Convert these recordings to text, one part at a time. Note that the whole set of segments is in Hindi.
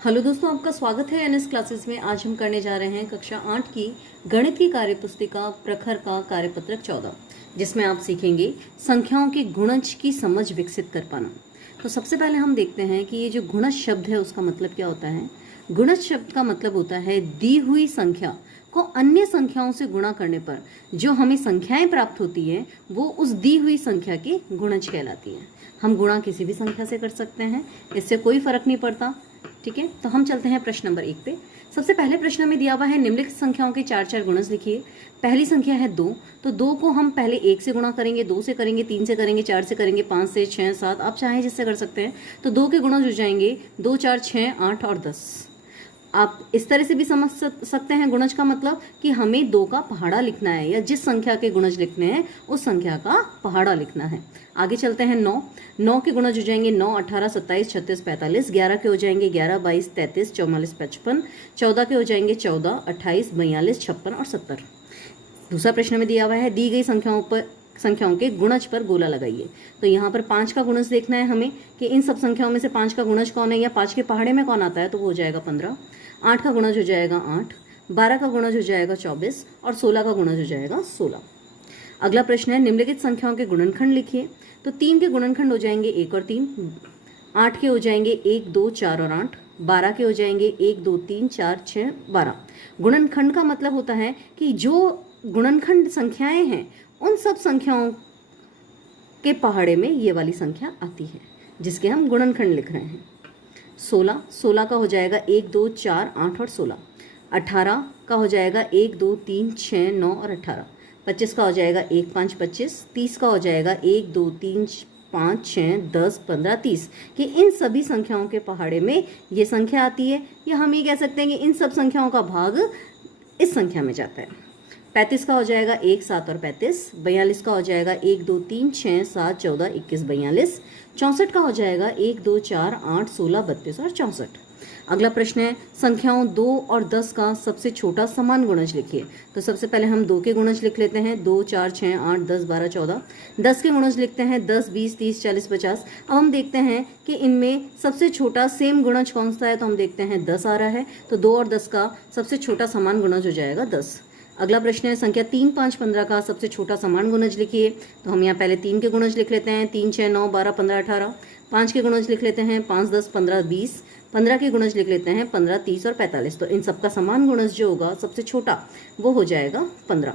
हेलो दोस्तों, आपका स्वागत है एनएस क्लासेस में। आज हम करने जा रहे हैं कक्षा 8 की गणित की कार्यपुस्तिका प्रखर का कार्यपत्रक 14, जिसमें आप सीखेंगे संख्याओं के गुणज की समझ विकसित कर पाना। तो सबसे पहले हम देखते हैं कि ये जो गुणज शब्द है उसका मतलब क्या होता है। गुणज शब्द का मतलब होता है दी हुई संख्या को अन्य संख्याओं से गुणा करने पर जो हमें संख्याएं प्राप्त होती है वो उस दी हुई संख्या की गुणज कहलाती है। हम गुणा किसी भी संख्या से कर सकते हैं, इससे कोई फर्क नहीं पड़ता। ठीक है, तो हम चलते हैं प्रश्न नंबर 1 पे। सबसे पहले प्रश्न में दिया हुआ है निम्नलिखित संख्याओं के 4 गुणज लिखिए। पहली संख्या है 2, तो 2 को हम पहले 1 से गुणा करेंगे, 2 से करेंगे, 3 से करेंगे, 4 से करेंगे, 5 से, 6, 7, आप चाहें जिससे कर सकते हैं। तो 2 के गुणज हो जाएंगे 2, 4, 6, 8 और 10। आप इस तरह से भी समझ सकते हैं गुणज का मतलब कि हमें 2 का पहाड़ा लिखना है, या जिस संख्या के गुणज लिखने हैं उस संख्या का पहाड़ा लिखना है। आगे चलते हैं 9 के गुणज हो जाएंगे 9, 18, 27, 36, 45। 11 के हो जाएंगे 11, 22, 33, 44, 55। 14 के हो जाएंगे 14, 28, 42, 56 और 70। दूसरा प्रश्न में दिया हुआ है दी गई संख्याओं के गुणज पर गोला लगाइए। तो यहाँ पर 5 का गुणज देखना है हमें कि इन सब संख्याओं में से 5 का गुणज कौन है, या 5 के पहाड़े में कौन आता है, तो वो हो जाएगा 15। 8 का गुणज हो जाएगा 8, 12 का गुणज हो जाएगा 24 और 16 का गुणज हो जाएगा 16। अगला प्रश्न है निम्नलिखित संख्याओं के गुणनखंड लिखिए। तो 3 के गुणनखंड हो जाएंगे 1 और 3, 8 के हो जाएंगे 1, 2, 4 और 8, 12 के हो जाएंगे 1, 2, 3, 4, 6, 12। गुणनखंड का मतलब होता है कि जो गुणनखंड संख्याएं हैं उन सब संख्याओं के पहाड़े में ये वाली संख्या आती है जिसके हम गुणनखंड लिख रहे हैं। 16 का हो जाएगा 1, 2, 4, 8 और 16। 18 का हो जाएगा 1, 2, 3, 6, 9 और 18। 25 का हो जाएगा 1, 5, 25। 30 का हो जाएगा 1, 2, 3, 5, 6, 10, 15, 30 कि इन सभी संख्याओं के पहाड़े में ये संख्या आती है, या हम ये कह सकते हैं कि इन सब संख्याओं का भाग इस संख्या में जाता है। 35 का हो जाएगा 1, 7 और 35। 42 का हो जाएगा 1, 2, 3, 6, 7, 14, 21, 42। 64 का हो जाएगा 1, 2, 4, 8, 16, 32 और 64। अगला प्रश्न है संख्याओं 2 और 10 का सबसे छोटा समान गुणज लिखिए। तो सबसे पहले हम 2 के गुणज लिख लेते हैं। 2, 4, 6, 8, 10, 12, 14। 10 के गुणज लिखते हैं 10, 20, 30, 40, 50। अब हम देखते हैं कि इनमें सबसे छोटा सेम गुणज कौन सा है, तो हम देखते हैं 10 आ रहा है। तो 2 और 10 का सबसे छोटा समान गुणज हो जाएगा 10। अगला प्रश्न है संख्या 3, 5, 15 का सबसे छोटा समान गुणज लिखिए। तो हम यहाँ पहले 3 के गुणज लिख लेते हैं। 3, 6, 9, 12, 15, 18। 5 के गुणज लिख लेते हैं 5, 10, 15, 20। 15 के गुणज लिख लेते हैं 15, 30 और 45। तो इन सबका समान गुणज जो होगा सबसे छोटा वो हो जाएगा 15।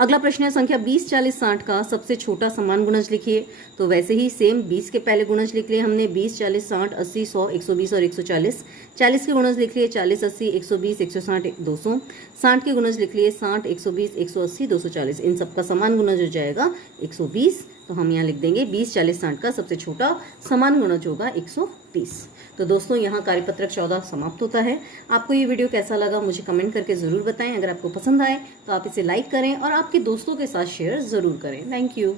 अगला प्रश्न है संख्या 20, 40, 60 का सबसे छोटा समान गुणज लिखिए। तो वैसे ही सेम 20 के पहले गुणज लिख लिए हमने 20, 40, 60, 80, 100, 120 और 140। 40 के गुणज लिख लिए 40, 80, 120, 160, 200। 60 के गुणज लिख लिए 60, 120, 180, 240। इन सबका समान गुणज हो जाएगा 120। तो हम यहाँ लिख देंगे 20, 40, 60 का सबसे छोटा समान गुणज होगा 120। तो दोस्तों यहाँ कार्यपत्रक 14 समाप्त होता है। आपको ये वीडियो कैसा लगा मुझे कमेंट करके ज़रूर बताएं। अगर आपको पसंद आए तो आप इसे लाइक करें और आपके दोस्तों के साथ शेयर ज़रूर करें। Thank you.